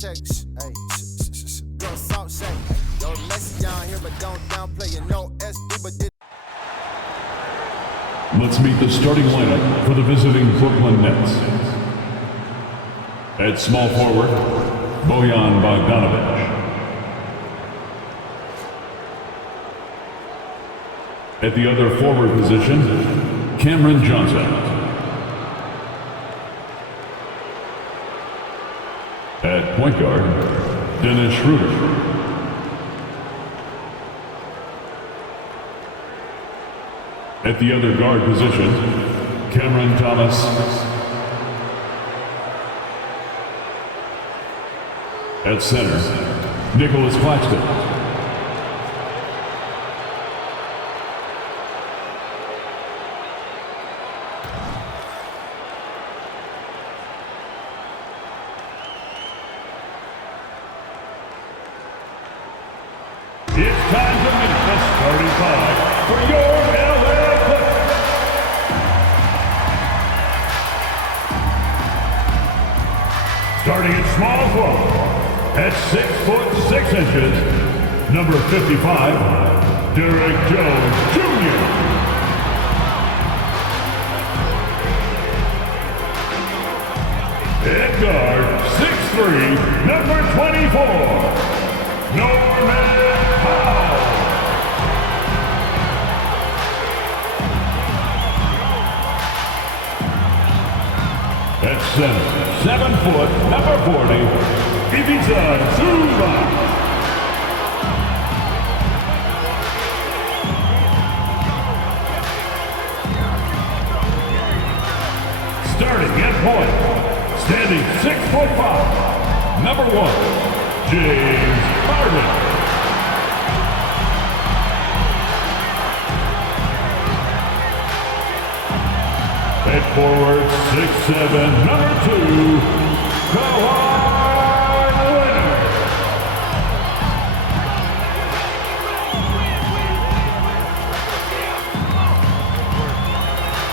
Checks, hey, go salt say, yo, Messi down here, but don't downplay it, no SD, but did. Let's meet the starting lineup for the visiting Brooklyn Nets. At small forward, Bojan Bogdanovic. At the other forward position, Cameron Johnson. At point guard, Dennis Schroeder. At the other guard position, Cameron Thomas. At center, Nicholas Claxton. It's time to meet the starting five for your LA Clippers. Starting at small forward, at 6'6", number 55, Derek Jones Jr. At guard, 6'3", number 24, Norman Powell. At center, 7 foot, number 40, Ivica Zubac. Starting at point, standing 6'5", number 1, James Harden. At forward, 6'7", number 2, Kawhi Leonard.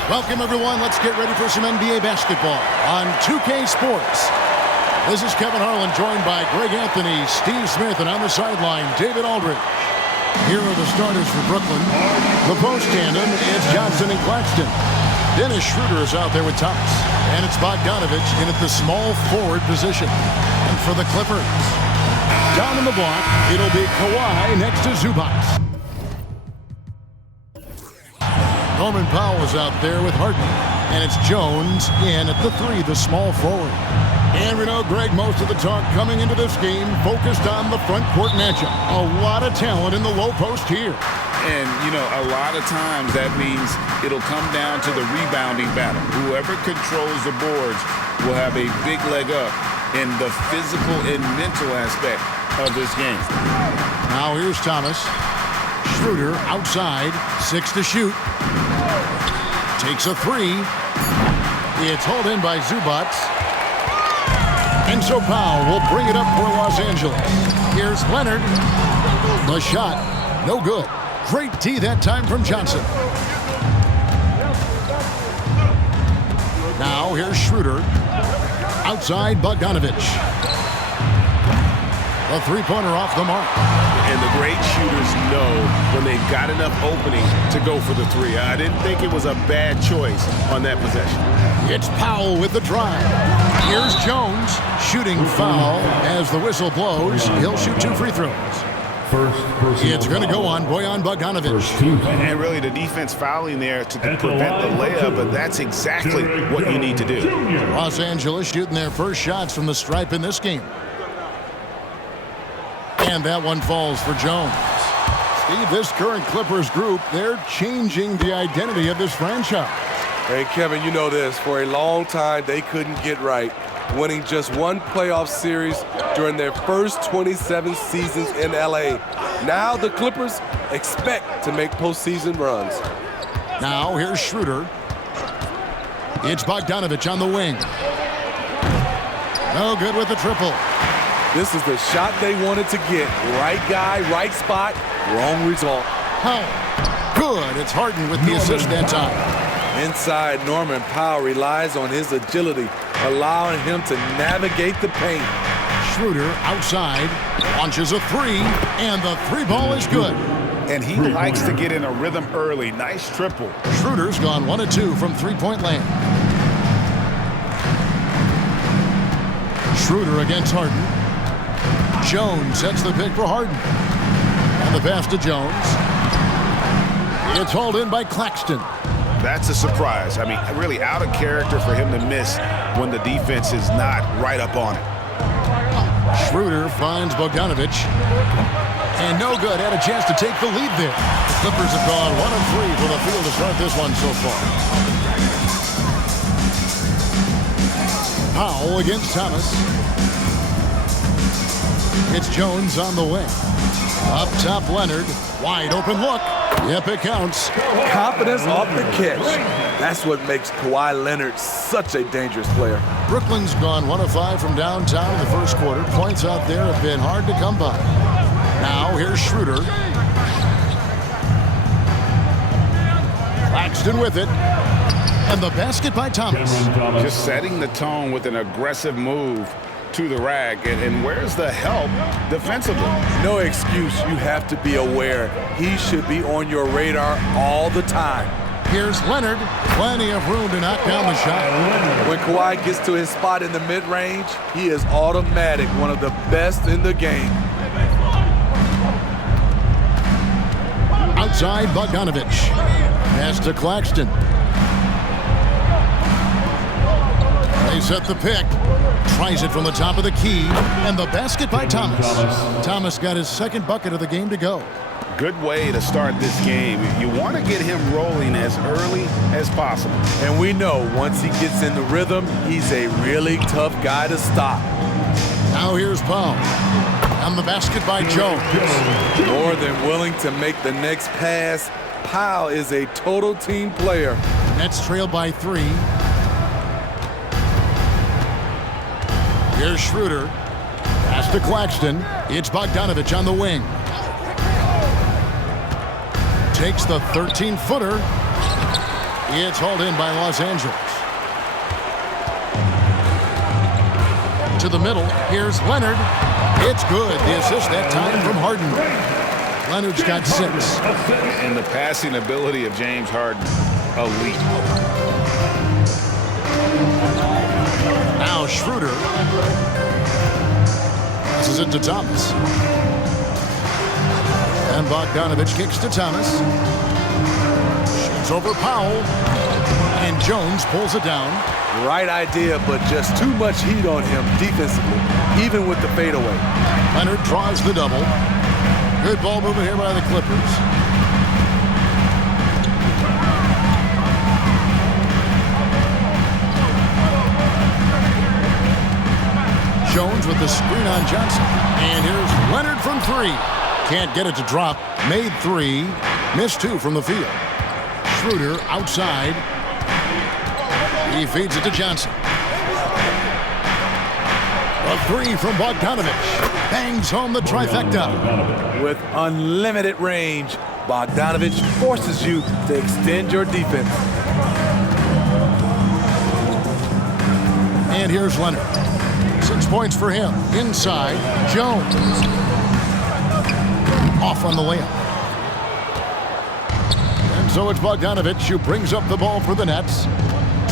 Welcome, everyone. Let's get ready for some NBA basketball on 2K Sports. This is Kevin Harlan, joined by Greg Anthony, Steve Smith, and on the sideline, David Aldridge. Here are the starters for Brooklyn. The post tandem is Johnson and Claxton. Dennis Schroeder is out there with Thomas. And it's Bogdanovic in at the small forward position. And for the Clippers, down in the block, it'll be Kawhi next to Zubac. Norman Powell is out there with Harden. And it's Jones in at the 3, the small forward. And we know, Greg, most of the talk coming into this game focused on the front court matchup. A lot of talent in the low post here. And, you know, a lot of times that means it'll come down to the rebounding battle. Whoever controls the boards will have a big leg up in the physical and mental aspect of this game. Now here's Thomas. Schroeder outside, 6 to shoot. Takes a 3. It's hauled in by Zubac. And so Powell will bring it up for Los Angeles. Here's Leonard. The shot, no good. Great tee that time from Johnson. Now here's Schroeder. Outside Bogdanovic. The three-pointer off the mark. And the great shooters know when they've got enough opening to go for the 3. I didn't think it was a bad choice on that possession. It's Powell with the drive. Here's Jones. Shooting foul as the whistle blows. He'll shoot 2 free throws. It's going to go on Bojan Bogdanovic. And really the defense fouling there to prevent the layup, but that's exactly what you need to do. Los Angeles shooting their first shots from the stripe in this game. And that one falls for Jones. Steve, this current Clippers group, they're changing the identity of this franchise. Hey, Kevin, you know this. For a long time, they couldn't get right, winning just one playoff series during their first 27 seasons in L.A. Now the Clippers expect to make postseason runs. Now here's Schroeder. It's Bogdanovic on the wing. No good with the triple. This is the shot they wanted to get. Right guy, right spot, wrong result. Oh, good. It's Harden with the assist that time. Inside, Norman Powell relies on his agility, allowing him to navigate the paint. Schroeder outside, launches a three, and the three ball is good. And he likes to get in a rhythm early. Nice triple. Schroeder's gone 1 of 2 from three-point land. Schroeder against Harden. Jones sets the pick for Harden. And the pass to Jones. It's hauled in by Claxton. That's a surprise. I mean, really out of character for him to miss when the defense is not right up on it. Schroeder finds Bogdanovic. And no good. Had a chance to take the lead there. The Clippers have gone 1 of 3 from the field to start this one so far. Powell against Thomas. It's Jones on the wing. Up top, Leonard. Wide open look. Yep, it counts. Confidence off the catch. That's what makes Kawhi Leonard such a dangerous player. Brooklyn's gone 1 of 5 from downtown in the first quarter. Points out there have been hard to come by. Now here's Schroeder. Claxton with it. And the basket by Thomas. Just setting the tone with an aggressive move to the rack. And where's the help defensively? No excuse. You have to be aware. He should be on your radar all the time. Here's Leonard. Plenty of room to knock down the shot. When Kawhi gets to his spot in the mid-range, he is automatic, one of the best in the game. Outside, Bogdanovic. Pass to Claxton. They set the pick. Tries it from the top of the key. And the basket by Thomas. Thomas got his second bucket of the game to go. Good way to start this game. You want to get him rolling as early as possible. And we know once he gets in the rhythm, he's a really tough guy to stop. Now here's Powell. And the basket by Jones. More than willing to make the next pass, Powell is a total team player. Nets trail by 3. Here's Schroeder. Pass to Claxton. It's Bogdanovic on the wing. Takes the 13-footer. It's hauled in by Los Angeles. To the middle. Here's Leonard. It's good. The assist that time from Harden. Leonard's got 6. And the passing ability of James Harden, elite. Now Schroeder. Passes it to Thomas. And Bogdanovic kicks to Thomas. Shoots over Powell. And Jones pulls it down. Right idea, but just too much heat on him defensively, even with the fadeaway. Leonard draws the double. Good ball movement here by the Clippers. Jones with the screen on Johnson. And here's Leonard from 3. Can't get it to drop. Made 3. Missed 2 from the field. Schroeder outside. He feeds it to Johnson. A 3 from Bogdanovic. Bangs home the trifecta. With unlimited range, Bogdanovic forces you to extend your defense. And here's Leonard. 6 points for him. Inside, Jones. Off on the layup. And so it's Bogdanovic who brings up the ball for the Nets.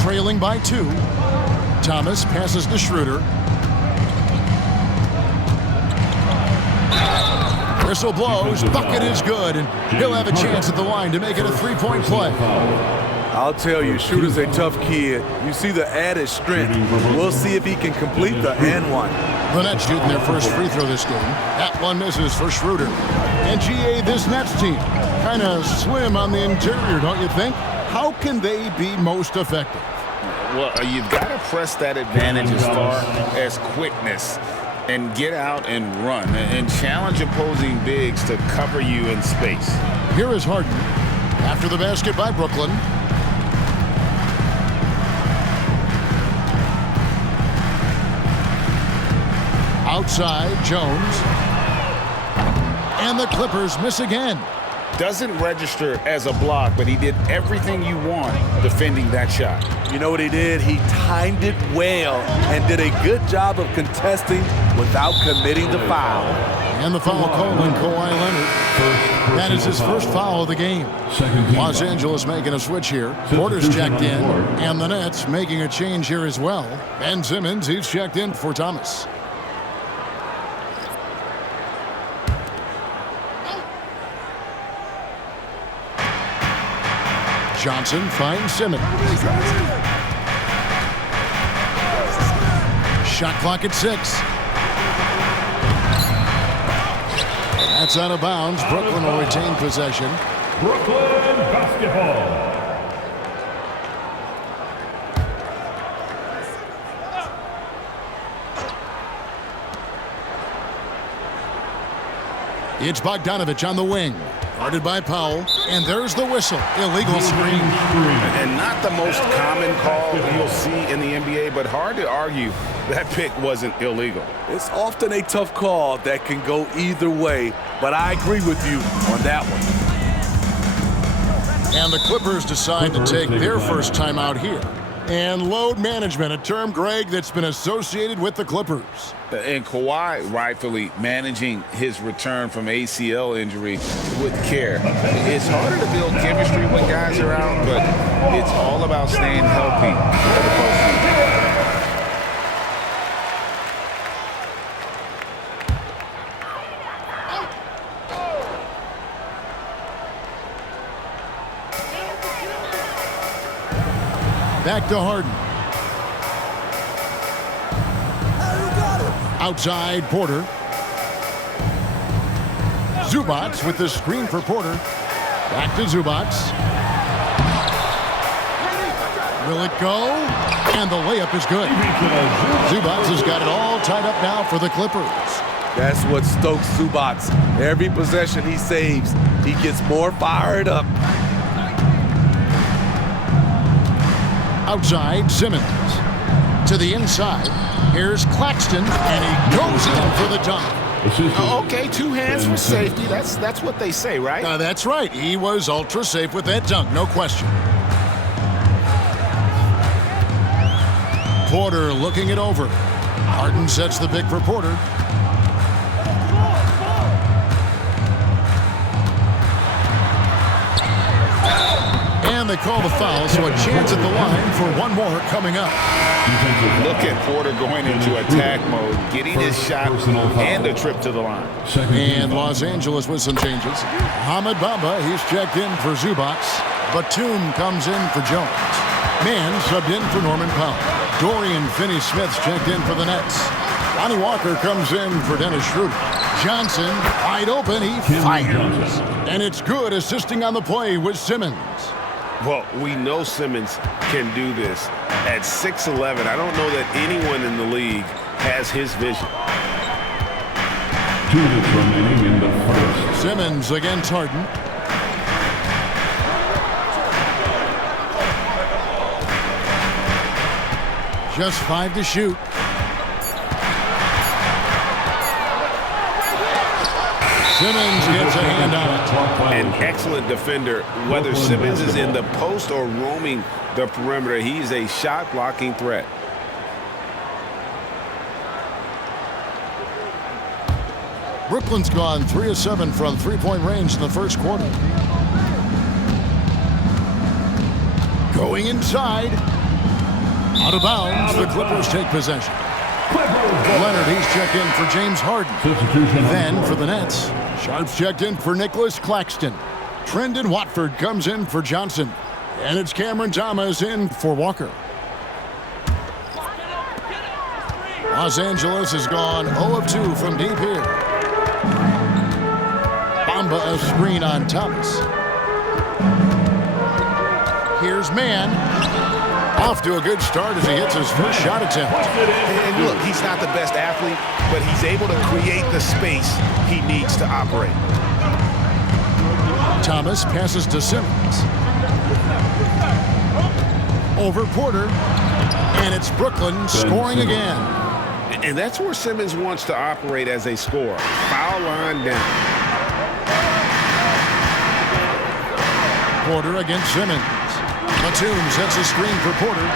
Trailing by 2. Thomas passes to Schroeder. Whistle blows. Bucket is good. And he'll have a chance at the line to make it a 3-point play. I'll tell you, Schroeder's a tough kid. You see the added strength. We'll see if he can complete the and one. The Nets shooting their first free throw this game. That one misses for Schroeder. And GA, this Nets team, kind of slim on the interior, don't you think? How can they be most effective? Well, you've got to press that advantage as far as quickness and get out and run and challenge opposing bigs to cover you in space. Here is Harden after the basket by Brooklyn. Outside, Jones. And the Clippers miss again. Doesn't register as a block, but he did everything you want defending that shot. You know what he did? He timed it well and did a good job of contesting without committing the foul. And the foul called on Kawhi Leonard. That is his first foul of the game. Los Angeles making a switch here. Porter's checked in, and the Nets making a change here as well. Ben Simmons, he's checked in for Thomas. Johnson finds Simmons. Shot clock at 6. That's out of bounds. Brooklyn will retain possession. Brooklyn basketball. It's Bogdanovich on the wing. Guarded by Powell. And there's the whistle. Illegal screen. And not the most common call you'll see in the NBA, but hard to argue that pick wasn't illegal. It's often a tough call that can go either way, but I agree with you on that one. And the Clippers decide to take their first time out here. And load management, a term, Greg, that's been associated with the Clippers. And Kawhi rightfully managing his return from ACL injury with care. It's harder to build chemistry when guys are out, but it's all about staying healthy for the postseason. Back to Harden. Outside, Porter. Zubac with the screen for Porter. Back to Zubac. Will it go? And the layup is good. Zubac has got it all tied up now for the Clippers. That's what stokes Zubac. Every possession he saves, he gets more fired up. Outside, Simmons. To the inside. Here's Claxton, and he goes in for the dunk. Okay, 2 hands for safety. That's what they say, right? That's right. He was ultra safe with that dunk, no question. Porter looking it over. Harden sets the pick for Porter. And they call the foul, so a chance at the line for one more coming up. Look at Porter going into attack mode, getting his shot and a trip to the line. And Los Angeles with some changes. Hamid Bamba, he's checked in for Zubac. Batum comes in for Jones. Mann subbed in for Norman Powell. Dorian Finney-Smith's checked in for the Nets. Lonnie Walker comes in for Dennis Schroeder. Johnson, wide open, he fires. And it's good, assisting on the play with Simmons. Well, we know Simmons can do this. At 6'11", I don't know that anyone in the league has his vision. 2 minutes remaining in the first. Simmons against Harden. Just 5 to shoot. Simmons gets a hand on it. An excellent defender, whether Simmons is in the post or roaming the perimeter. He's a shot-blocking threat. Brooklyn's gone 3 of 7 from three-point range in the first quarter. Going inside. Out of bounds, the Clippers take possession. Leonard, he's checked in for James Harden. Then for the Nets, Sharp's checked in for Nicholas Claxton. Trendon Watford comes in for Johnson. And it's Cameron Thomas in for Walker. Los Angeles has gone 0 of 2 from deep here. Bamba a screen on Thomas. Here's Mann. Off to a good start as he hits his first shot attempt. And look, he's not the best athlete, but he's able to create the space he needs to operate. Thomas passes to Simmons. Over Porter. And it's Brooklyn scoring again. And that's where Simmons wants to operate as a scorer. Foul line down. Porter against Simmons. Batum sets a screen for Porter.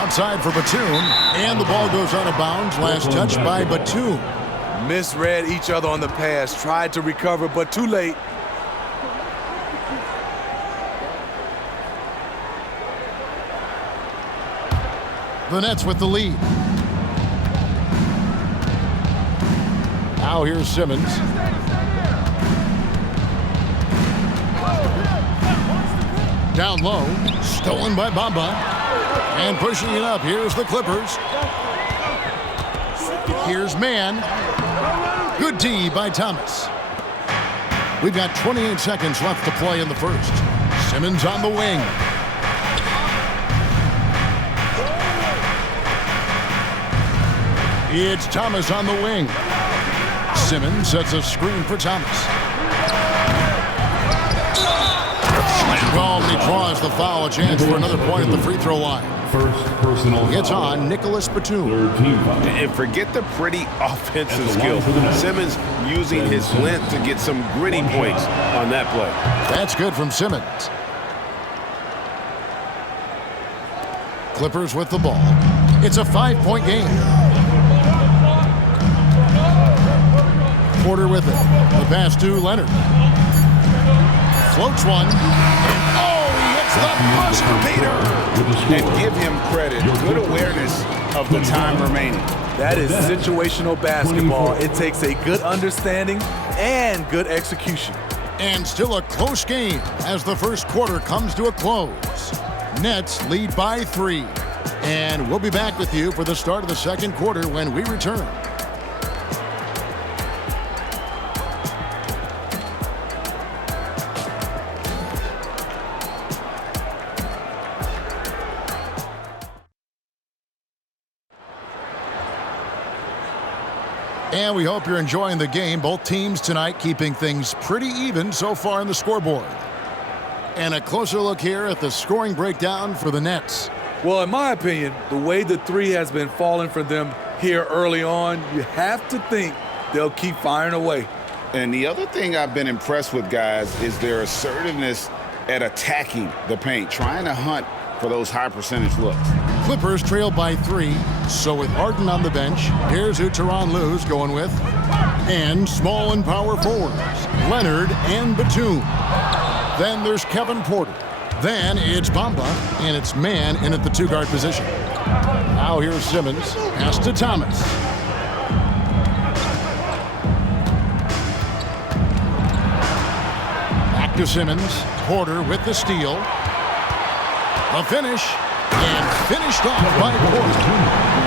Outside for Batum, and the ball goes out of bounds. Last touch by Batum. Misread each other on the pass, tried to recover, but too late. The Nets with the lead. Now here's Simmons. Down low, stolen by Bamba. And pushing it up, here's the Clippers. Here's Mann. Good D by Thomas. We've got 28 seconds left to play in the first. Simmons on the wing. It's Thomas on the wing. Simmons sets a screen for Thomas. Called, and he draws the foul. A chance for another point at the free throw line. First personal foul. It's on Nicholas Batum. Third team foul. And forget the pretty offensive skill. Simmons using his length to get some gritty points on that play. That's good from Simmons. Clippers with the ball. It's a 5-point game. Porter with it. The pass to Leonard. Floats one. And he hits the buzzer beater. And give him credit. Good awareness of the time remaining. That is situational basketball. It takes a good understanding and good execution. And still a close game as the first quarter comes to a close. Nets lead by 3. And we'll be back with you for the start of the second quarter when we return. And we hope you're enjoying the game. Both teams tonight keeping things pretty even so far in the scoreboard. And a closer look here at the scoring breakdown for the Nets. Well, in my opinion, the way the three has been falling for them here early on, you have to think they'll keep firing away. And the other thing I've been impressed with, guys, is their assertiveness at attacking the paint, trying to hunt for those high percentage looks. Clippers trail by 3. So with Harden on the bench, here's who Tyronn Lue's going with. And small and power forwards, Leonard and Batum. Then there's Kevin Porter. Then it's Bamba, and it's Mann in at the 2-guard position. Now here's Simmons. Pass to Thomas. Back to Simmons. Porter with the steal. The finish. And finished off by Porter.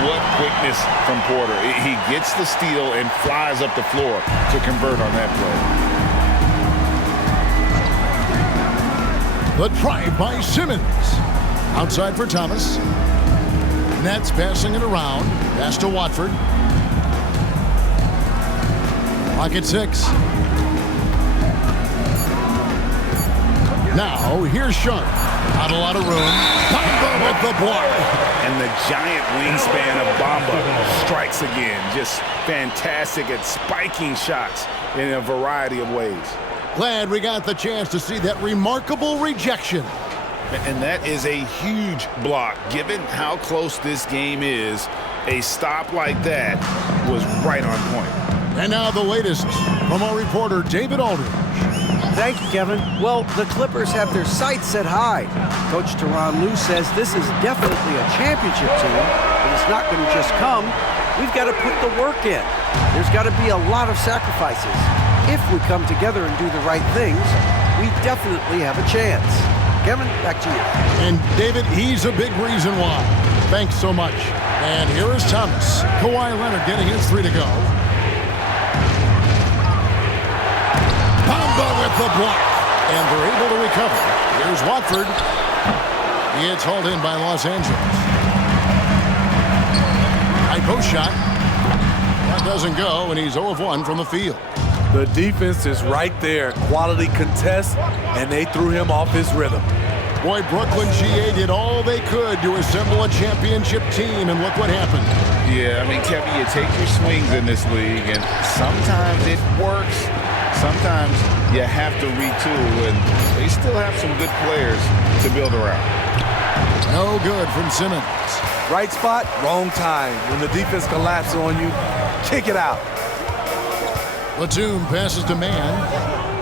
What quickness from Porter. He gets the steal and flies up the floor to convert on that play. The drive by Simmons. Outside for Thomas. Nets passing it around. Pass to Watford. Clock at 6. Now, here's Sharp. Not a lot of room. Bamba with the block. And the giant wingspan of Bamba strikes again. Just fantastic at spiking shots in a variety of ways. Glad we got the chance to see that remarkable rejection. And that is a huge block. Given how close this game is, a stop like that was right on point. And now the latest from our reporter, David Aldridge. Thank you, Kevin. Well, the Clippers have their sights set high. Coach Tyronn Lue says this is definitely a championship team, but it's not going to just come. We've got to put the work in. There's got to be a lot of sacrifices. If we come together and do the right things, we definitely have a chance. Kevin, back to you. And David, he's a big reason why. Thanks so much. And here is Thomas. Kawhi Leonard getting his 3 to go. Bamba with the block. And they're able to recover. Here's Watford. It's hauled in by Los Angeles. High post shot. That doesn't go, and he's 0 of 1 from the field. The defense is right there. Quality contest, and they threw him off his rhythm. Boy, Brooklyn GA did all they could to assemble a championship team, and look what happened. Yeah, I mean, Kevin, you take your swings in this league, and sometimes it works, sometimes you have to retool, and they still have some good players to build around. No good from Simmons. Right spot, wrong time. When the defense collapses on you, kick it out. Batum passes to man.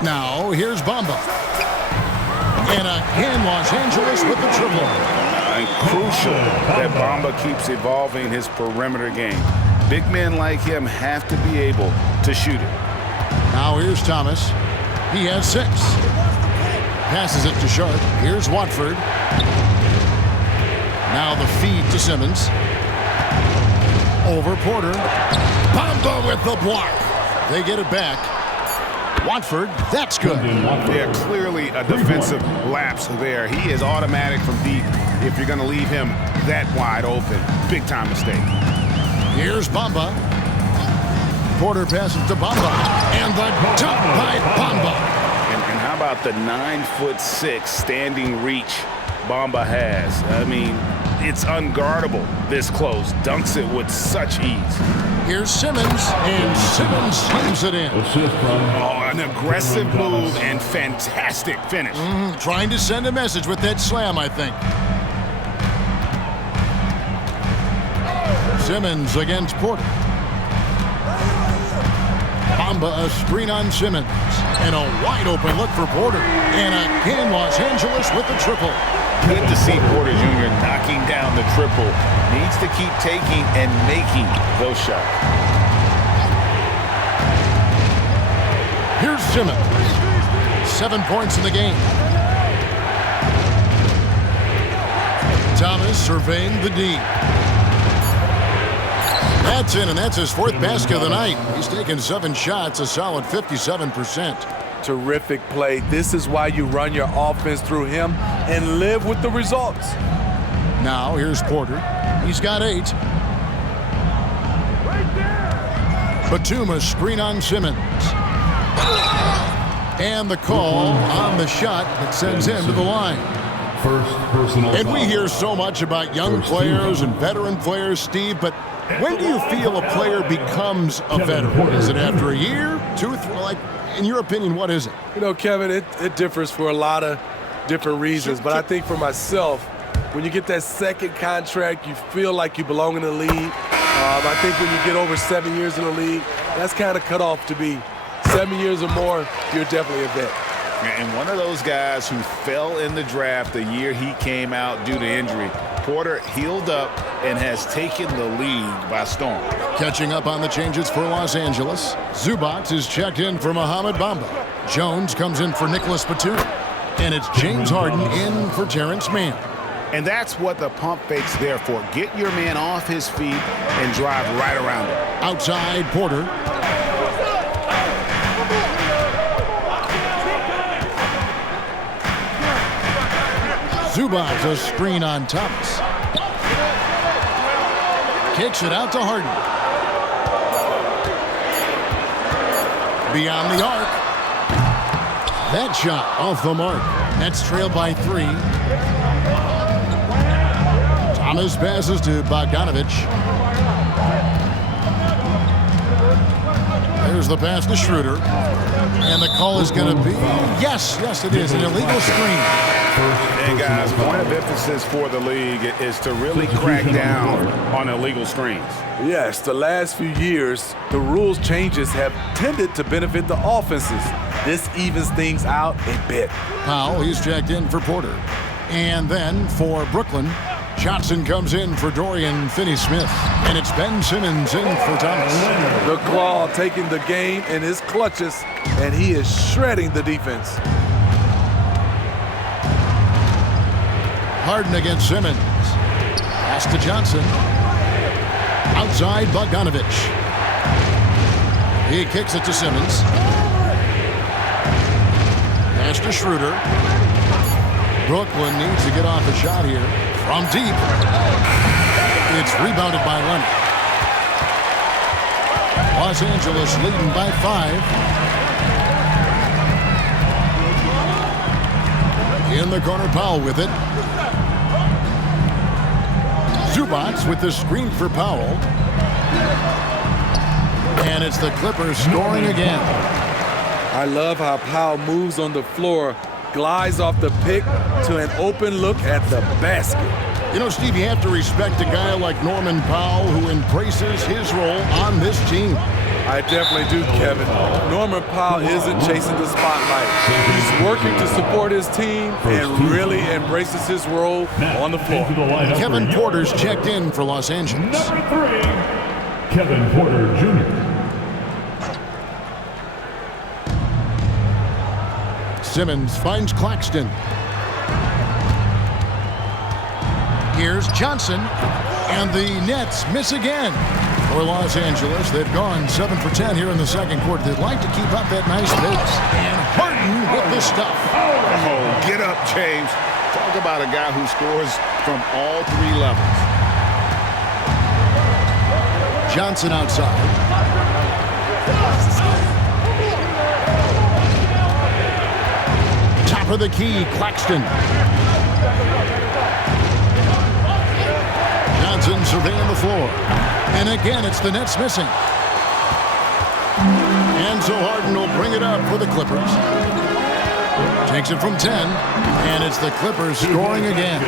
Now here's Bamba. And again, Los Angeles with the triple. And crucial that Bamba keeps evolving his perimeter game. Big men like him have to be able to shoot it. Now here's Thomas. He has 6. Passes it to Sharp. Here's Watford. Now the feed to Simmons. Over Porter. Bamba with the block. They get it back. Watford, that's good. Yeah, clearly a defensive lapse there. He is automatic from deep if you're going to leave him that wide open. Big time mistake. Here's Bamba. Porter passes to Bamba. And the dunk by Bamba. And how about the 9'6" standing reach Bamba has? I mean, it's unguardable this close. Dunks it with such ease. Here's Simmons, and Simmons slams it in. Oh, an aggressive move and fantastic finish. Trying to send a message with that slam, I think. Simmons against Porter. Bamba a screen on Simmons. And a wide open look for Porter. And again, Los Angeles with the triple. Good to see Porter Jr. knocking down the triple. Needs to keep taking and making those shots. Here's Simmons. 7 points in the game. Thomas surveying the D. That's in, and that's his 4th basket of the night. He's taken 7 shots, a solid 57%. Terrific play. This is why you run your offense through him and live with the results. Now here's Porter. He's got 8. Batum a screen on Simmons. And the call on the shot that sends him to the line. First personal And we foul. hear so much about young players and veteran players, Steve, but when do you feel a player becomes a veteran? Is it after a year, 2, 3? Like, in your opinion, what is it? You know, Kevin, it differs for a lot of different reasons. But I think for myself, when you get that second contract, you feel like you belong in the league. I think when you get over 7 years in the league, that's kind of cut off to be 7 years or more, you're definitely a vet. And one of those guys who fell in the draft the year he came out due to injury. Porter healed up and has taken the league by storm. Catching up on the changes for Los Angeles. Zubac is checked in for Mohamed Bamba. Jones comes in for Nicholas Batum. And it's James Harden in for Terrence Mann. And that's what the pump fake's there for. Get your man off his feet and drive right around him. Outside Porter. Zubac a screen on Thomas. Kicks it out to Harden. Beyond the arc. That shot off the mark. Nets trail by 3. Thomas passes to Bogdanovich. There's the pass to Schroeder. And the call is going to be, yes, it is, an illegal screen. Hey guys, point of emphasis for the league is to really crack down on illegal screens. Yes, the last few years, the rules changes have tended to benefit the offenses. This evens things out a bit. Powell, he's checked in for Porter. And then for Brooklyn, Johnson comes in for Dorian Finney-Smith. And it's Ben Simmons in for Thomas. The Claw taking the game in his clutches, and he is shredding the defense. Harden against Simmons. Pass to Johnson. Outside Bogdanovich. He kicks it to Simmons. Pass to Schroeder. Brooklyn needs to get off a shot here. From deep. It's rebounded by Leonard. Los Angeles leading by 5. In the corner, Powell with it. Zubac with the screen for Powell. And it's the Clippers scoring again. I love how Powell moves on the floor, glides off the pick to an open look at the basket. You know, Steve, you have to respect a guy like Norman Powell who embraces his role on this team. I definitely do, Kevin. Norman Powell isn't chasing the spotlight. He's working to support his team and really embraces his role on the floor. Kevin Porter's checked in for Los Angeles. Number 3, Kevin Porter Jr. Simmons finds Claxton. Here's Johnson, and the Nets miss again. For Los Angeles, they've gone 7 for 10 here in the second quarter. They'd like to keep up that nice pace. And Harden with the stuff. Oh, get up, James. Talk about a guy who scores from all 3 levels. Johnson outside. Top of the key, Claxton. Johnson surveying the floor. And again, it's the Nets missing. And so Harden will bring it up for the Clippers. Takes it from 10, and it's the Clippers scoring again.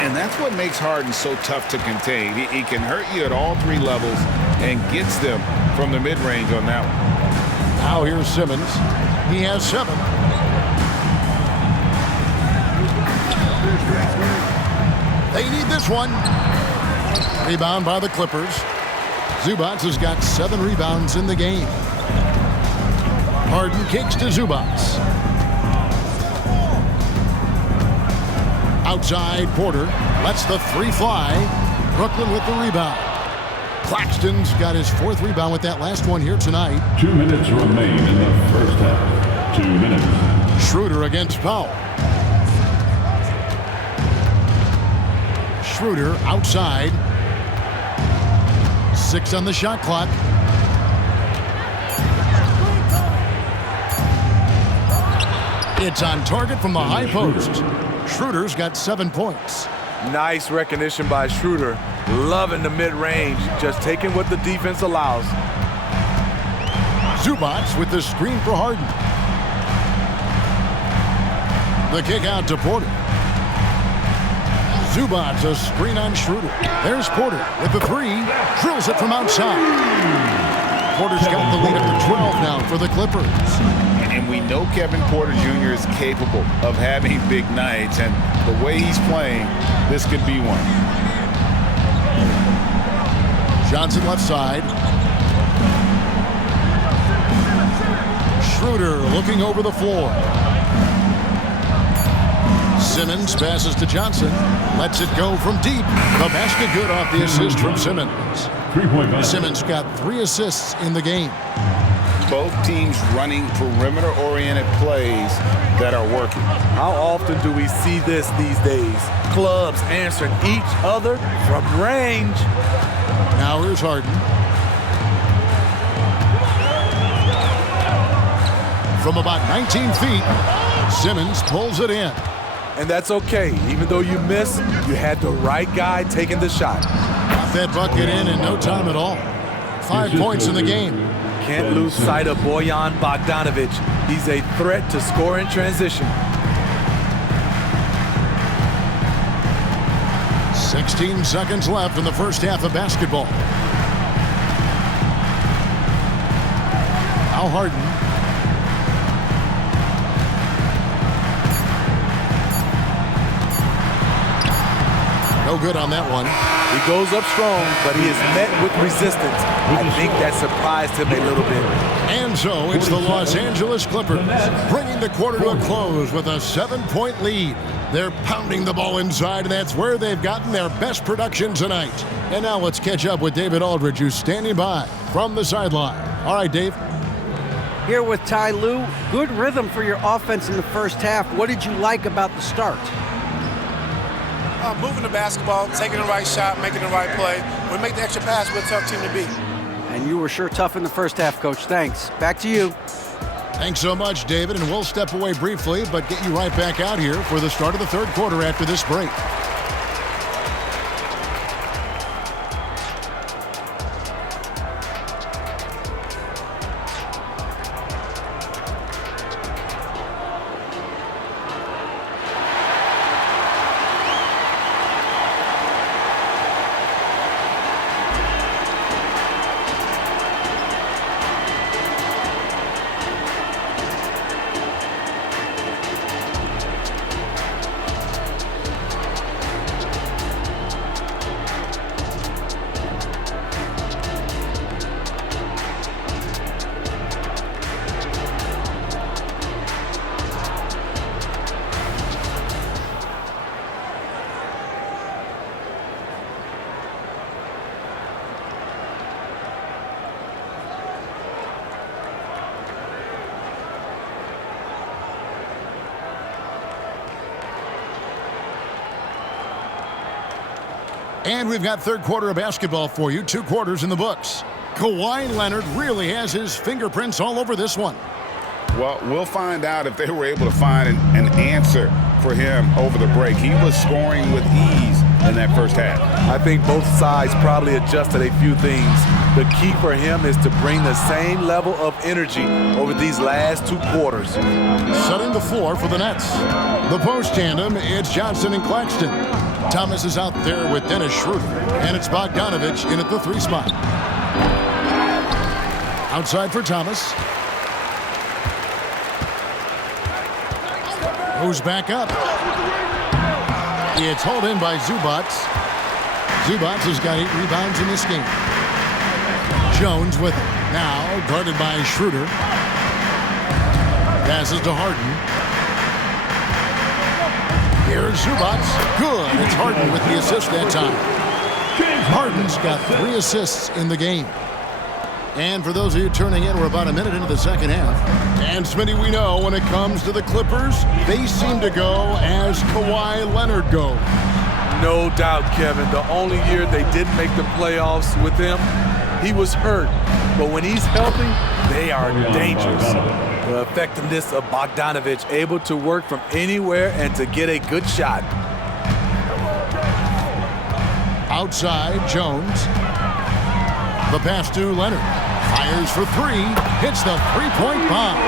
And that's what makes Harden so tough to contain. He can hurt you at all 3 levels and gets them from the mid-range on that one. Now here's Simmons. He has 7. They need this one. Rebound by the Clippers. Zubac has got 7 rebounds in the game. Harden kicks to Zubac. Outside, Porter lets the 3 fly. Brooklyn with the rebound. Claxton's got his 4th rebound with that last one here tonight. 2 minutes remain in the first half. 2 minutes. Schroeder against Powell. Schroeder outside. 6 on the shot clock. It's on target from the high post. Schroeder's got 7 points. Nice recognition by Schroeder. Loving the mid-range, just taking what the defense allows. Zubac with the screen for Harden. The kick out to Porter. Zubac, a screen on Schroeder. There's Porter with the 3. Drills it from outside. Porter's got the lead up to 12 now for the Clippers. And we know Kevin Porter Jr. is capable of having big nights. And the way he's playing, this could be one. Johnson left side. Schroeder looking over the floor. Simmons passes to Johnson. Lets it go from deep. The basket good off the assist from Simmons. 3-point basket. Simmons got 3 assists in the game. Both teams running perimeter-oriented plays that are working. How often do we see this these days? Clubs answering each other from range. Now here's Harden. From about 19 feet, Simmons pulls it in. And that's okay. Even though you miss, you had the right guy taking the shot. Got that bucket in no time at all. 5 points in the game. Can't lose sight of Bojan Bogdanovic. He's a threat to score in transition. 16 seconds left in the first half of basketball. Now Harden. No good on that one. He goes up strong, but he is met with resistance. I think that surprised him a little bit. And so it's the Los Angeles Clippers bringing the quarter to a close with a 7-point lead. They're pounding the ball inside, and that's where they've gotten their best production tonight. And now let's catch up with David Aldridge, who's standing by from the sideline. All right, Dave. Here with Ty Lue. Good rhythm for your offense in the first half. What did you like about the start? Moving the basketball, taking the right shot, making the right play. When we make the extra pass, we're a tough team to beat. And you were sure tough in the first half, Coach. Thanks. Back to you. Thanks so much, David, and we'll step away briefly, but get you right back out here for the start of the third quarter after this break. And we've got third quarter of basketball for you. 2 quarters in the books. Kawhi Leonard really has his fingerprints all over this one. Well, we'll find out if they were able to find an answer for him over the break. He was scoring with ease in that first half. I think both sides probably adjusted a few things. The key for him is to bring the same level of energy over these last 2 quarters. Setting the floor for the Nets. The post tandem, it's Johnson and Claxton. Thomas is out there with Dennis Schroeder. And it's Bogdanovich in at the 3 spot. Outside for Thomas. Goes back up. It's hauled in by Zubac. Zubac has got 8 rebounds in this game. Jones with it. Now guarded by Schroeder. Passes to Harden. Here's Zubac. Good. It's Harden with the assist that time. Harden's got 3 assists in the game. And for those of you turning in, we're about a minute into the second half. And Smitty, we know when it comes to the Clippers, they seem to go as Kawhi Leonard goes. No doubt, Kevin. The only year they didn't make the playoffs with him, he was hurt. But when he's healthy, they are dangerous. The effectiveness of Bogdanovich, able to work from anywhere and to get a good shot. Outside, Jones. The pass to Leonard. Fires for 3. Hits the 3-point bomb.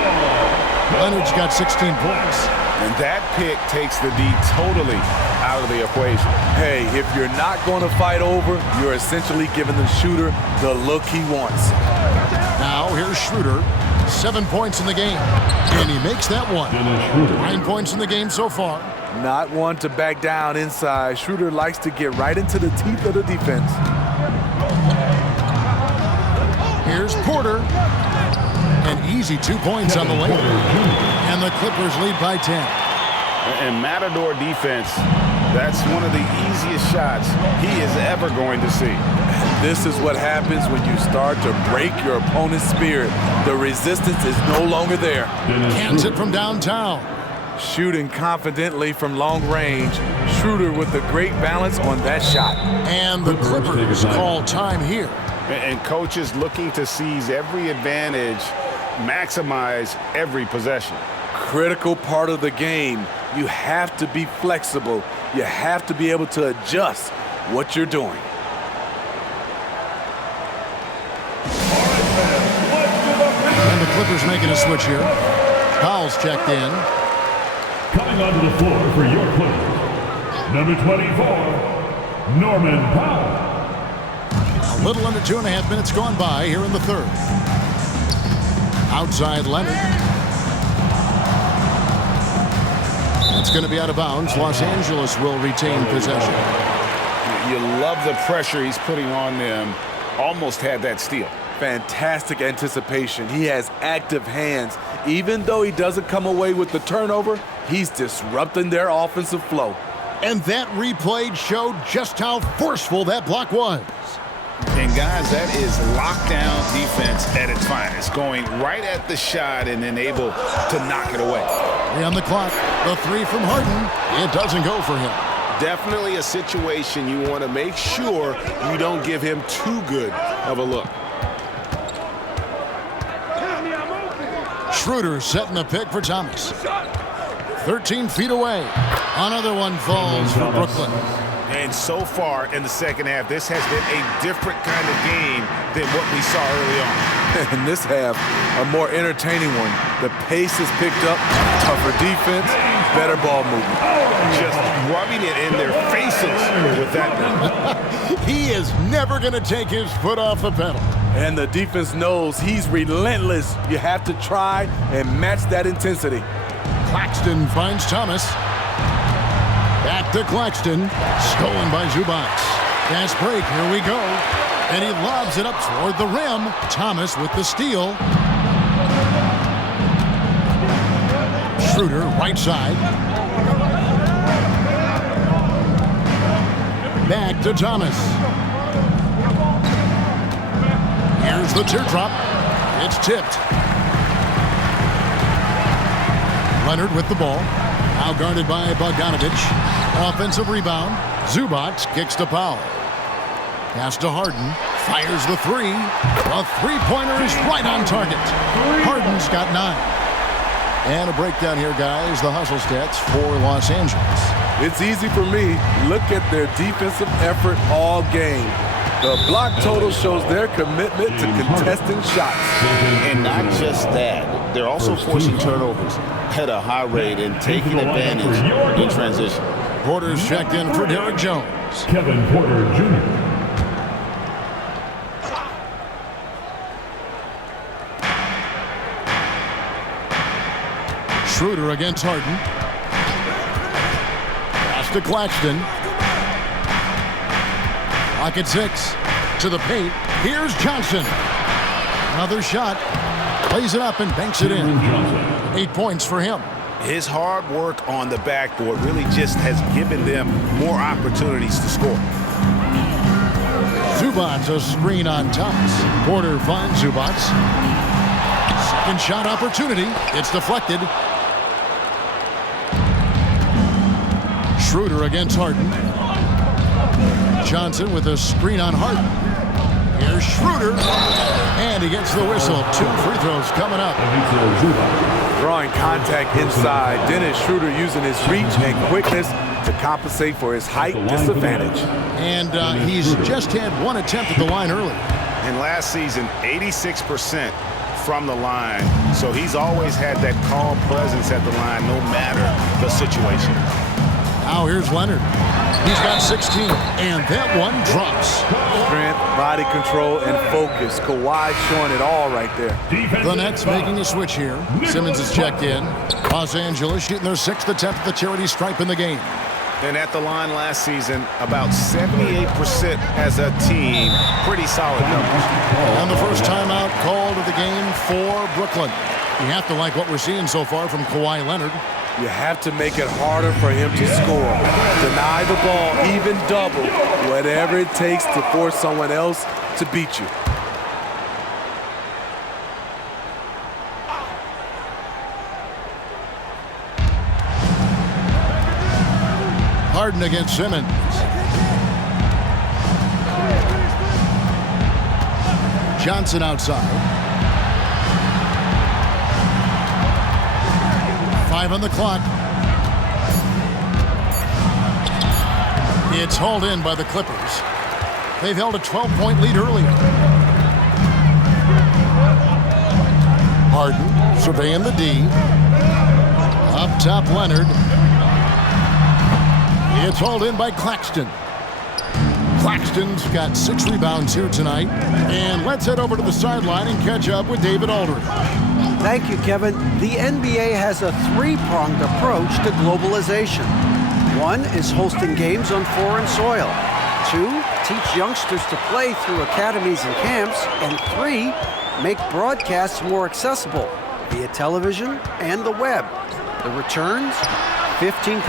Leonard's got 16 points. And that pick takes the D totally out of the equation. Hey, if you're not going to fight over, you're essentially giving the shooter the look he wants. Now here's Schroeder. 7 points in the game. And he makes that one. 9 points in the game so far. Not one to back down inside. Schroeder likes to get right into the teeth of the defense. Here's Porter. An easy 2 points on the layup. And the Clippers lead by 10. And Matador defense, that's one of the easiest shots he is ever going to see. This is what happens when you start to break your opponent's spirit. The resistance is no longer there. Cans it from downtown. Shooting confidently from long range. Schroeder with a great balance on that shot. And the Clippers call time here. And coaches looking to seize every advantage, maximize every possession. Critical part of the game. You have to be flexible. You have to be able to adjust what you're doing. And the Clippers making a switch here. Powell's checked in. Coming onto the floor for your Clippers, number 24, Norman Powell. A little under 2.5 minutes gone by here in the third. Outside Leonard. It's going to be out of bounds. Los Angeles will retain possession. You love the pressure he's putting on them. Almost had that steal. Fantastic anticipation. He has active hands. Even though he doesn't come away with the turnover, he's disrupting their offensive flow. And that replay showed just how forceful that block was. And guys, that is lockdown defense at its finest. Going right at the shot and then able to knock it away. 3 on the clock. The 3 from Harden. It doesn't go for him. Definitely a situation you want to make sure you don't give him too good of a look. Schroeder setting the pick for Thomas. 13 feet away. Another one falls for Brooklyn. And so far in the second half, this has been a different kind of game than what we saw early on. In this half, a more entertaining one. The pace is picked up, tougher defense, better ball movement. Just rubbing it in their faces with that one. He is never going to take his foot off the pedal. And the defense knows he's relentless. You have to try and match that intensity. Claxton finds Thomas. Back to Claxton. Stolen by Zubac. Fast break. Here we go. And he lobs it up toward the rim. Thomas with the steal. Schroeder, right side. Back to Thomas. Here's the teardrop. It's tipped. Leonard with the ball. Now guarded by Bogdanovich. Offensive rebound. Zubac kicks to Powell. Pass to Harden. Fires the three. A three-pointer is right on target. Harden's got 9. And a breakdown here, guys. The hustle stats for Los Angeles. It's easy for me. Look at their defensive effort all game. The block total shows their commitment to contesting shots. And not just that, they're also forcing turnovers at a high rate and taking advantage in transition. Porter's checked in for Derek Jones. Kevin Porter Jr. Schroeder against Harden. Pass to Claxton. Pocket 6 to the paint. Here's Johnson. Another shot. Plays it up and banks it in. 8 points for him. His hard work on the backboard really just has given them more opportunities to score. Zubac's a screen on Thomas. Porter finds Zubac's. Second shot opportunity. It's deflected. Schroeder against Harden. Johnson with a screen on Harden. Here's Schroeder. And he gets the whistle. 2 free throws coming up. Drawing contact inside. Dennis Schroeder using his reach and quickness to compensate for his height disadvantage. And he's just had 1 attempt at the line early. And last season, 86% from the line. So he's always had that calm presence at the line no matter the situation. Now here's Leonard. He's got 16, and that one drops. Strength, body control, and focus. Kawhi showing it all right there. The Nets making a switch here. Simmons is checked in. Los Angeles shooting their 6th attempt at the charity stripe in the game. And at the line last season, about 78% as a team. Pretty solid numbers. And the first timeout called of the game for Brooklyn. You have to like what we're seeing so far from Kawhi Leonard. You have to make it harder for him to score. Deny the ball, even double, whatever it takes to force someone else to beat you. Harden against Simmons. Johnson outside. 5 on the clock. It's hauled in by the Clippers. They've held a 12-point lead earlier. Harden surveying the D. Up top, Leonard. It's hauled in by Claxton. Claxton's got 6 rebounds here tonight. And let's head over to the sideline and catch up with David Aldridge. Thank you, Kevin. The NBA has a 3-pronged approach to globalization. 1 is hosting games on foreign soil. 2, teach youngsters to play through academies and camps. And 3, make broadcasts more accessible via television and the web. The returns? 15%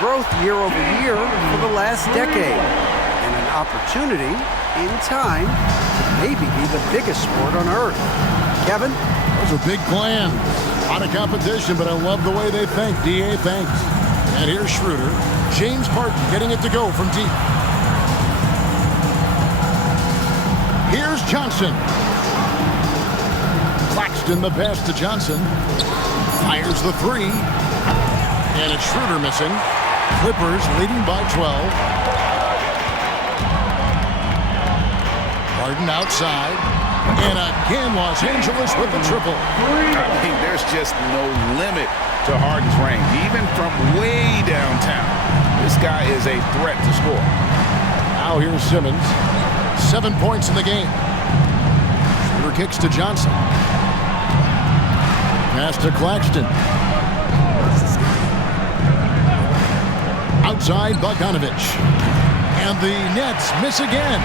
growth year over year for the last decade. And an opportunity, in time, to maybe be the biggest sport on earth. Kevin? Those are big plans. A lot of competition, but I love the way they think. DA thanks. And here's Schroeder. James Harden getting it to go from deep. Here's Johnson. Claxton the pass to Johnson. Fires the 3. And it's Schroeder missing. Clippers leading by 12. Harden outside. And again, Los Angeles with the triple. I mean, there's just no limit to Harden's range. Even from way downtown, this guy is a threat to score. Now here's Simmons. 7 points in the game. Schroeder kicks to Johnson. Pass to Claxton. Outside, Bogdanovich. And the Nets miss again.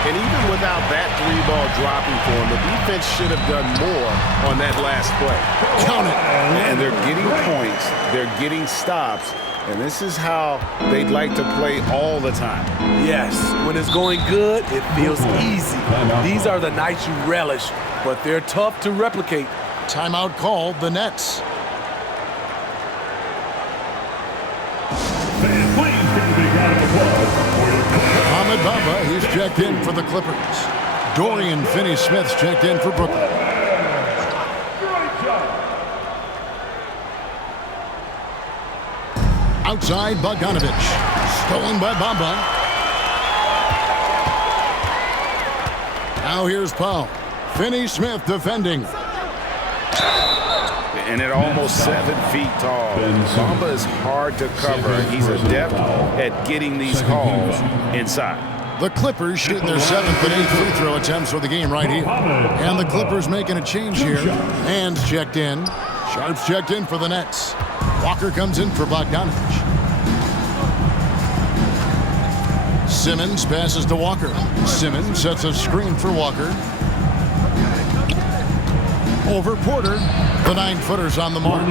And even without that 3-ball dropping for him, the defense should have done more on that last play. Count it. And they're getting points, they're getting stops, and this is how they'd like to play all the time. Yes, when it's going good, it feels easy. These are the nights you relish, but they're tough to replicate. Timeout called, the Nets. Fans, please give a big round of applause for your Mohamed Bamba, he's checked in for the Clippers. Dorian Finney-Smith's checked in for Brooklyn. Outside, Bogdanovich. Stolen by Bamba. Now here's Powell. Finney-Smith defending. And at almost 7 feet tall, Bamba is hard to cover. He's adept at getting these calls inside. The Clippers shooting their 7th and 8th free throw attempts for the game right here. And the Clippers making a change here. Hands checked in. Sharp's checked in for the Nets. Walker comes in for Bogdanovich. Simmons passes to Walker. Simmons sets a screen for Walker. Over Porter. The 9-footer's on the mark.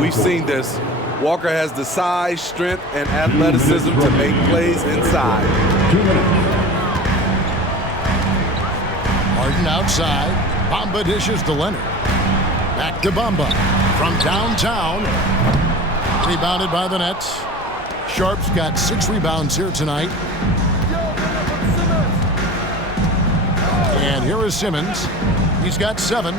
We've seen this. Walker has the size, strength, and athleticism to make plays inside. Harden outside. Bamba dishes to Leonard. Back to Bamba. From downtown. Rebounded by the Nets. Sharp's got 6 rebounds here tonight. And here is Simmons. He's got 7.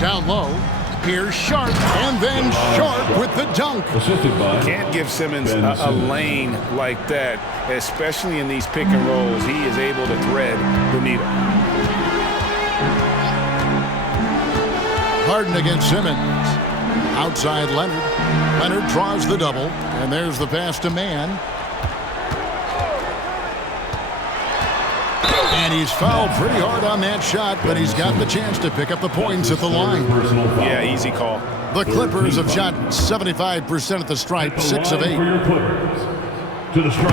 Down low. Here's Sharp, and then Sharp with the dunk. Can't give Simmons a lane like that, especially in these pick and rolls. He is able to thread the needle. Harden against Simmons. Outside Leonard. Leonard draws the double, and there's the pass to Mann. And he's fouled pretty hard on that shot, but he's got the chance to pick up the points at the line. Yeah, easy call. The Clippers have shot 75% at the stripe, 6 of 8.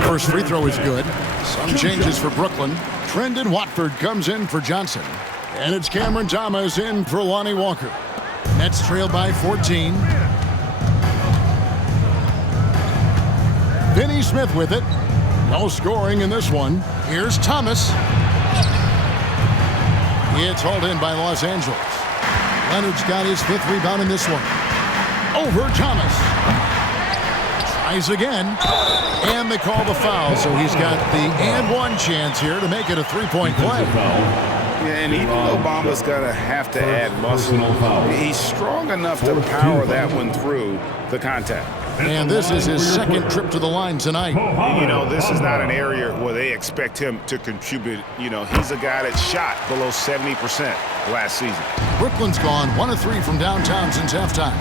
First free throw is good. Some changes for Brooklyn. Trendon Watford comes in for Johnson. And it's Cameron Thomas in for Lonnie Walker. Nets trailed by 14. Finney-Smith with it. No scoring in this one. Here's Thomas. It's hauled in by Los Angeles. Leonard's got his 5th rebound in this one. Over Thomas. Tries again. And they call the foul, so he's got the and one chance here to make it a 3-point play. Yeah, and even though Bamba's going to have to add muscle, he's strong enough to power that one through the contact. And this is his 2nd trip to the line tonight. You know, this is not an area where they expect him to contribute. You know, he's a guy that shot below 70% last season. Brooklyn's gone 1 of 3 from downtown since halftime.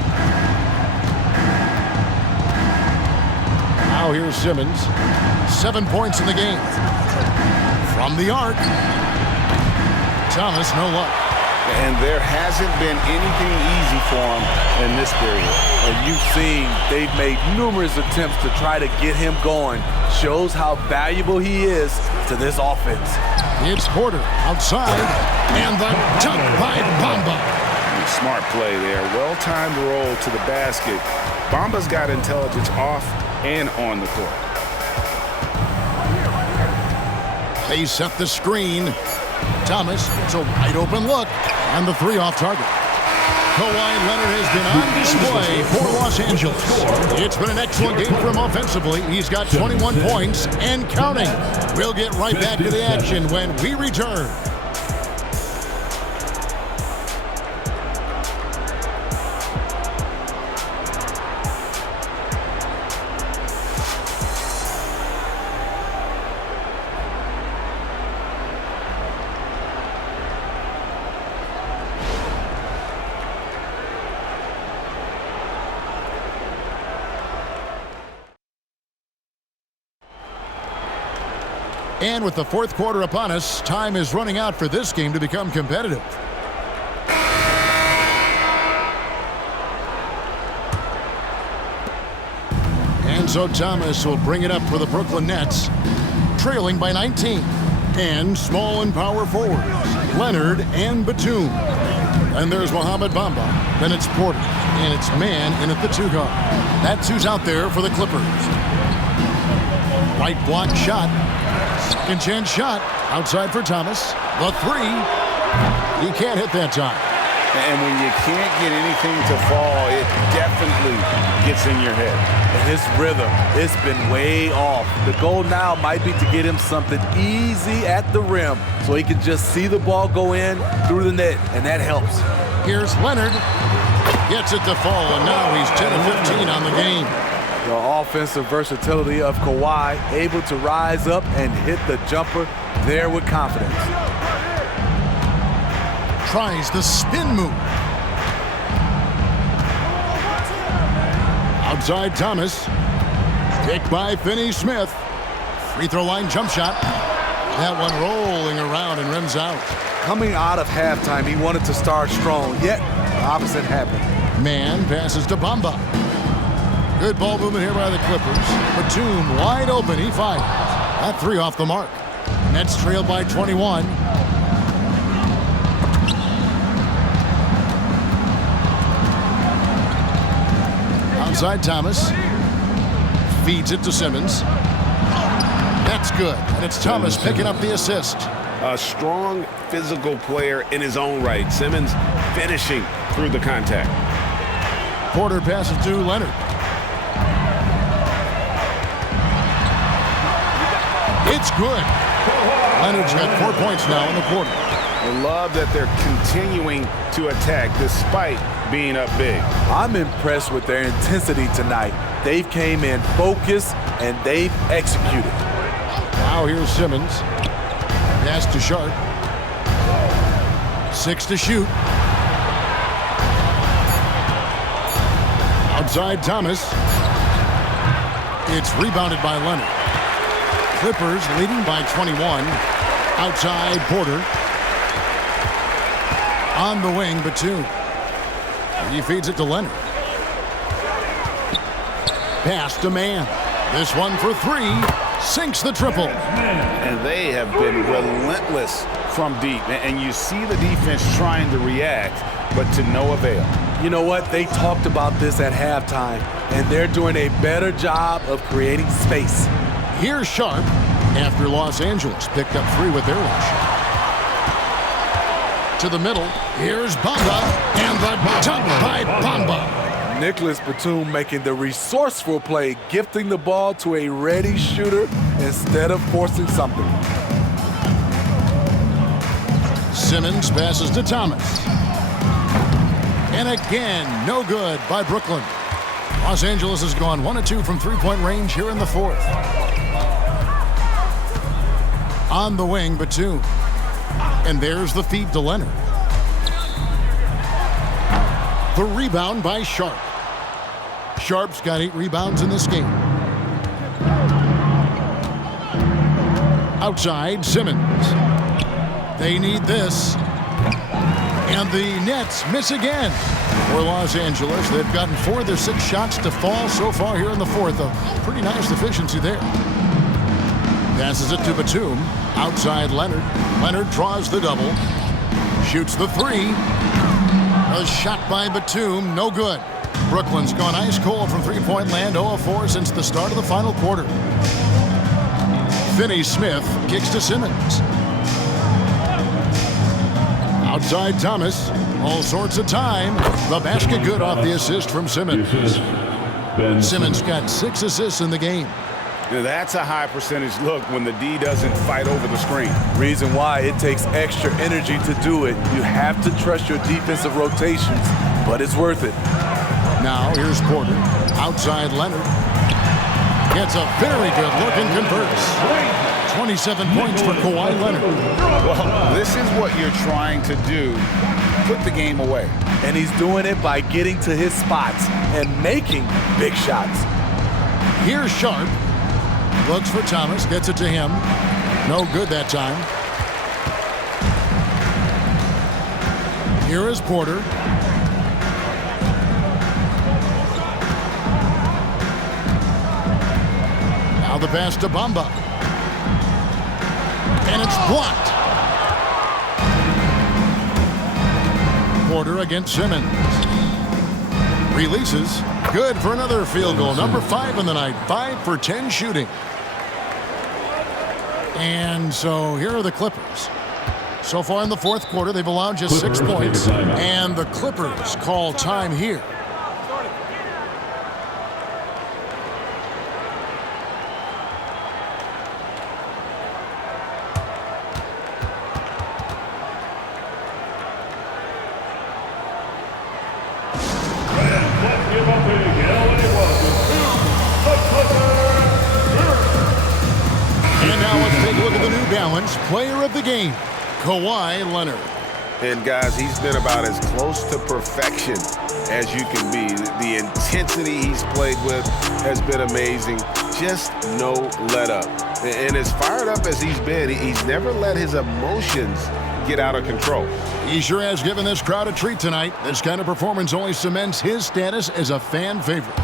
Now here's Simmons. 7 points in the game. From the arc. Thomas, no luck. And there hasn't been anything easy for him in this period. And you've seen they've made numerous attempts to try to get him going. Shows how valuable he is to this offense. It's Porter outside, and the dunk by Bamba. Smart play there. Well-timed roll to the basket. Bamba's got intelligence off and on the court. They set the screen. Thomas, it's a wide open look, and the 3 off target. Kawhi Leonard has been on display for Los Angeles. It's been an excellent game for him offensively. He's got 21 points and counting. We'll get right back to the action when we return. And with the 4th quarter upon us, time is running out for this game to become competitive. And so Thomas will bring it up for the Brooklyn Nets, trailing by 19. And small and power forwards, Leonard and Batum. And there's Mohamed Bamba. Then it's Porter. And it's Mann in at the 2 guard. That's who's out there for the Clippers. Right block shot. Second chance shot. Outside for Thomas. The 3. He can't hit that time. And when you can't get anything to fall, it definitely gets in your head. And his rhythm, it's been way off. The goal now might be to get him something easy at the rim so he can just see the ball go in through the net, and that helps. Here's Leonard. Gets it to fall, and now he's 10 of 15 on the game. The offensive versatility of Kawhi, able to rise up and hit the jumper there with confidence. Tries the spin move. Outside Thomas. Picked by Finney-Smith. Free throw line jump shot. That one rolling around and rims out. Coming out of halftime, he wanted to start strong, yet the opposite happened. Man passes to Bamba. Good ball movement here by the Clippers. Batum wide open. He fires. That three off the mark. Nets trailed by 21. Outside Thomas. Feeds it to Simmons. That's good. And it's Thomas picking up the assist. A strong physical player in his own right. Simmons finishing through the contact. Porter passes to Leonard. It's good. Leonard's got 4 points now in the quarter. I love that they're continuing to attack despite being up big. I'm impressed with their intensity tonight. They've came in focused and they've executed. Now here's Simmons. Pass to Sharp. 6 to shoot. Outside Thomas. It's rebounded by Leonard. Clippers leading by 21. Outside Porter. On the wing, Batum. He feeds it to Leonard. Pass to Man. This one for three. Sinks the triple. And they have been relentless from deep. And you see the defense trying to react, but to no avail. You know what? They talked about this at halftime, and they're doing a better job of creating space. Here's Sharp after Los Angeles picked up 3 with their lunch. To the middle. Here's Bamba, and the dunk by Bamba. Nicholas Batum making the resourceful play, gifting the ball to a ready shooter instead of forcing something. Simmons passes to Thomas. And again, no good by Brooklyn. Los Angeles has gone 1 of 2 from three-point range here in the fourth. On the wing, Batum. And there's the feed to Leonard. The rebound by Sharp. Sharp's got 8 rebounds in this game. Outside, Simmons. They need this. And the Nets miss again. For Los Angeles, they've gotten 4 of their 6 shots to fall so far here in the fourth. A pretty nice efficiency there. Passes it to Batum. Outside Leonard. Leonard draws the double. Shoots the 3. A shot by Batum, no good. Brooklyn's gone ice cold from three-point land, 0 of 4 since the start of the final quarter. Finney-Smith kicks to Simmons. Outside Thomas, all sorts of time. The basket good off the assist from Simmons. Simmons got 6 assists in the game. Now that's a high percentage look when the D doesn't fight over the screen. Reason why it takes extra energy to do it. You have to trust your defensive rotations, but it's worth it. Now here's Porter. Outside Leonard. Gets a very good look and converts. 27 points for Kawhi Leonard. Well, this is what you're trying to do. Put the game away. And he's doing it by getting to his spots and making big shots. Here's Sharp. Looks for Thomas, gets it to him. No good that time. Here is Porter. Now the pass to Bamba. And it's blocked. Porter against Simmons. Releases. Good for another field goal. Number 5 in the night. 5 for 10 shooting. And so here are the Clippers. So far in the fourth quarter, they've allowed just 6 points, and the Clippers call time here. And now let's take a look at the New Balance player of the game, Kawhi Leonard. And guys, he's been about as close to perfection as you can be. The intensity he's played with has been amazing. Just no let up. And as fired up as he's been, he's never let his emotions get out of control. He sure has given this crowd a treat tonight. This kind of performance only cements his status as a fan favorite.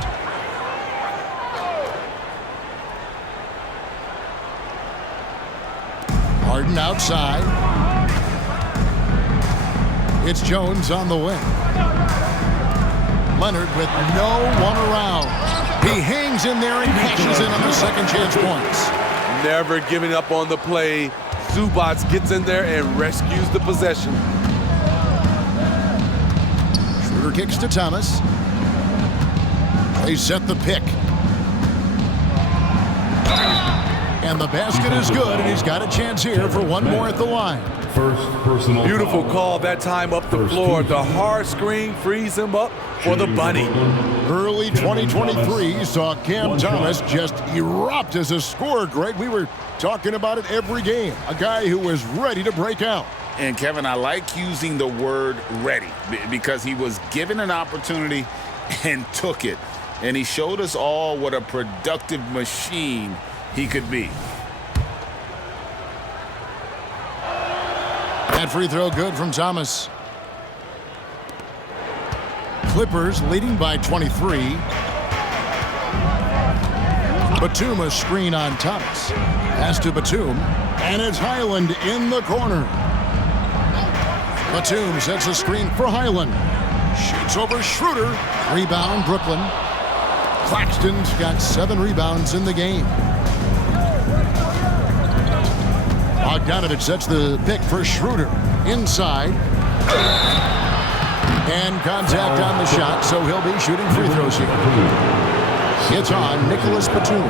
Harden outside. It's Jones on the wing. Leonard with no one around. He hangs in there and cashes in on the second chance points. Never giving up on the play. Zubac gets in there and rescues the possession. Schroeder kicks to Thomas. They set the pick. And the basket is good, and he's got a chance here for one more at the line. First personal Beautiful foul. call that time up the floor. The hard screen frees him up for the bunny. Early 2023 saw Cam Thomas just erupt as a scorer, Greg. We were talking about it every game. A guy who was ready to break out. And Kevin, I like using the word ready because he was given an opportunity and took it. And he showed us all what a productive machine he could be. That free throw good from Thomas. Clippers leading by 23. Batum a screen on Thomas. Pass to Batum. And it's Highland in the corner. Batum sets a screen for Highland. Shoots over Schroeder. Rebound Brooklyn. Claxton's got 7 rebounds in the game. Bogdanovich sets the pick for Schroeder. Inside. And contact on the shot, so he'll be shooting free throws here. It's on Nicholas Batum.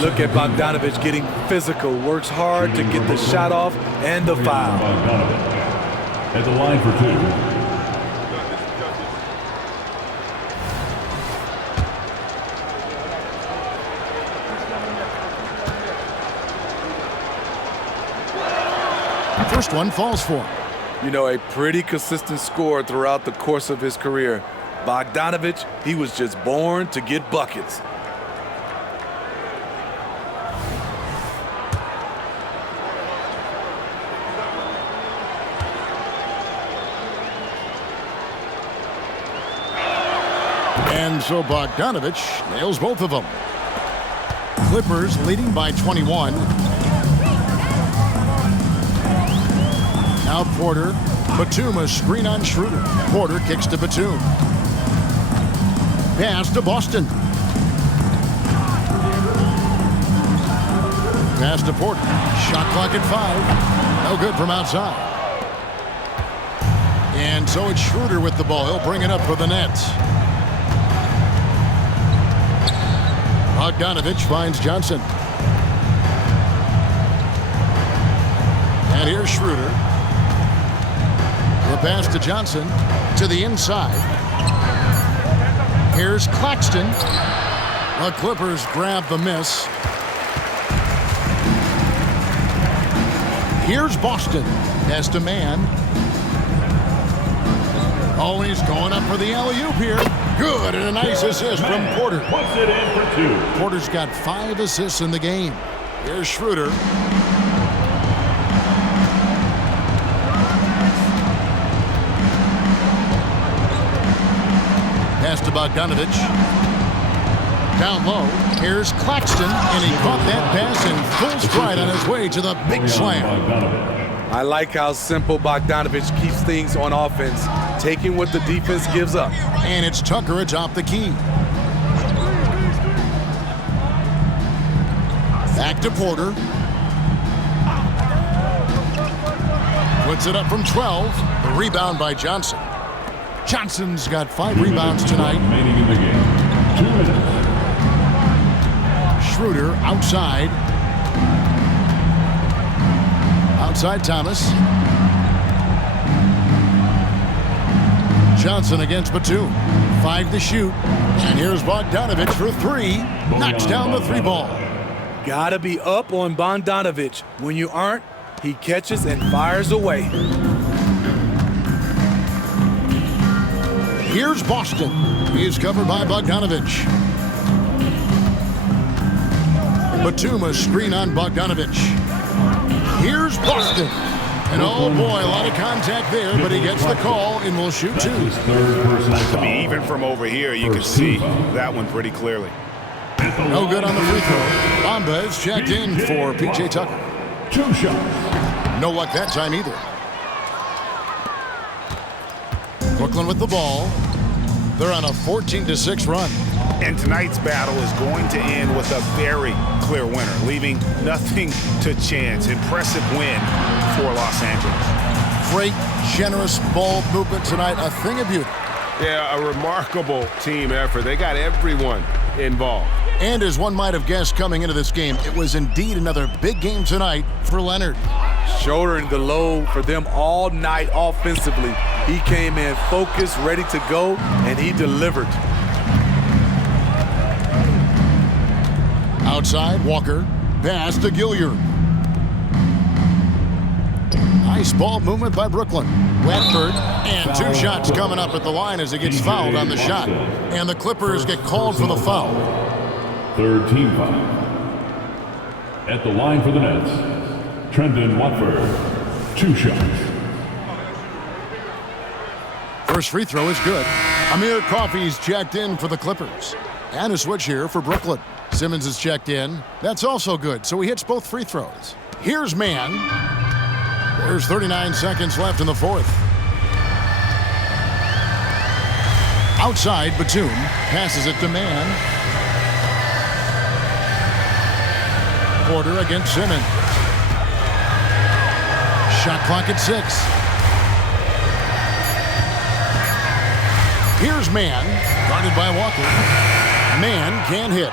Look at Bogdanovich getting physical. Works hard to get the shot off and the foul. At the line for 2. First one falls for him. You know, a pretty consistent scorer throughout the course of his career. Bogdanovich, he was just born to get buckets. And so Bogdanovich nails both of them. Clippers leading by 21. Now Porter. Batum a screen on Schroeder. Porter kicks to Batum. Pass to Boston. Pass to Porter. Shot clock at 5. No good from outside. And so it's Schroeder with the ball. He'll bring it up for the Nets. Bogdanovich finds Johnson. And here's Schroeder. The pass to Johnson to the inside. Here's Claxton. The Clippers grab the miss. Here's Boston. Pass to man. Oh, he's going up for the alley-oop here. Good, and a nice assist from Porter. Puts it in for 2. Porter's got 5 assists in the game. Here's Schroeder. Pass to Bogdanovich. Down low. Here's Claxton, and he caught that pass in full stride on his way to the big slam. I like how simple Bogdanovich keeps things on offense, taking what the defense gives up. And it's Tucker atop the key. Back to Porter. Puts it up from 12. The rebound by Johnson. Johnson's got 5 rebounds tonight. Remaining in the game. 2 minutes. Schroeder outside. Outside Thomas. Johnson against Batum. 5 to shoot. And here's Bogdanovich for 3. Knocks down the 3 ball. Gotta be up on Bogdanovich. When you aren't, he catches and fires away. Here's Boston. He is covered by Bogdanovich. Batum a screen on Bogdanovich. Here's Boston. And oh boy, a lot of contact there, but he gets the call and will shoot 2. I mean, even from over here, you can see that one pretty clearly. No good on the free throw. Bamba is checked in for P.J. Tucker. 2 shots. No luck that time either. Brooklyn with the ball. They're on a 14-6 run. And tonight's battle is going to end with a very clear winner, leaving nothing to chance. Impressive win for Los Angeles. Great, generous ball movement tonight. A thing of beauty. Yeah, a remarkable team effort. They got everyone involved. And as one might have guessed coming into this game, it was indeed another big game tonight for Leonard. Shouldering the load for them all night offensively. He came in focused, ready to go, and he delivered. Outside, Walker. Pass to Gilliard. Nice ball movement by Brooklyn. Watford, and 2 shots coming up at the line as he gets fouled on the shot. And the Clippers get called for the foul. 3rd team foul. At the line for the Nets, Trendon Watford. 2 shots. First free throw is good. Amir Coffey's checked in for the Clippers. And a switch here for Brooklyn. Simmons is checked in. That's also good, so he hits both free throws. Here's Mann. There's 39 seconds left in the 4th. Outside, Batum passes it to Mann. Porter against Simmons. Shot clock at 6. Here's Mann, guarded by Walker. Mann can't hit.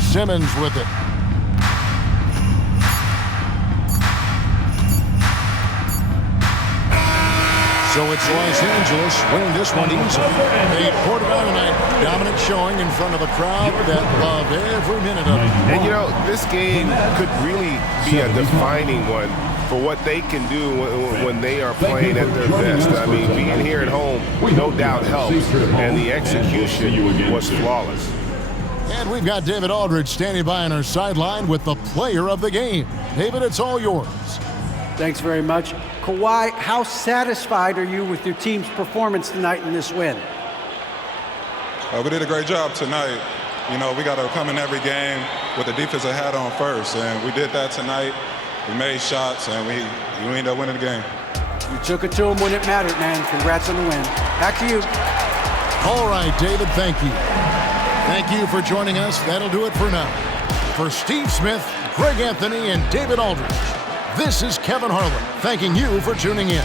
Simmons with it. So it's Los Angeles winning this one easily. They poured it on tonight. Dominant showing in front of a crowd that loved every minute of it. And you know, this game could really be a defining one for what they can do when they are playing at their best. I mean, being here at home, no doubt helps, and the execution was flawless. And we've got David Aldridge standing by on our sideline with the player of the game. David, it's all yours. Thanks very much. Kawhi, how satisfied are you with your team's performance tonight in this win? We did a great job tonight. You know, we got to come in every game with the defensive hat on first, and we did that tonight. We made shots, and we ended up winning the game. You took it to them when it mattered, man. Congrats on the win. Back to you. All right, David, thank you. Thank you for joining us. That'll do it for now. For Steve Smith, Greg Anthony, and David Aldridge, this is Kevin Harlan thanking you for tuning in.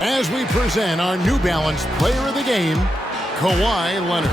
As we present our New Balance Player of the Game, Kawhi Leonard.